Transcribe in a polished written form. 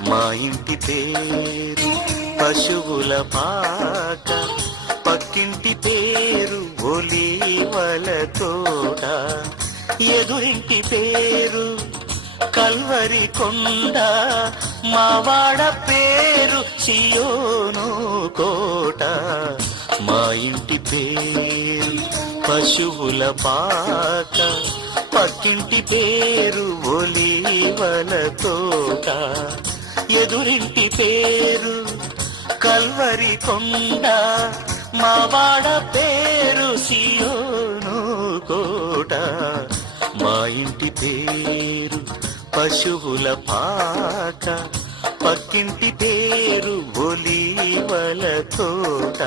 మా ఇంటి పేరు పశువుల పాక, పక్కింటి పేరు ఒలీవల తోట, ఎదురింటి పేరు కల్వరి కొండ, మావాడ పేరు సియోను కోట. మా ఇంటి పేరు పశువుల పాక, పక్కింటి పేరు ఒలీవల తోట, ఎదురింటి పేరు కల్వరి కొండ, మావాడ పేరు సియోను కోట. మా ఇంటి పేరు పశువుల పాక, పక్కింటి పేరు ఒలీవల తోట.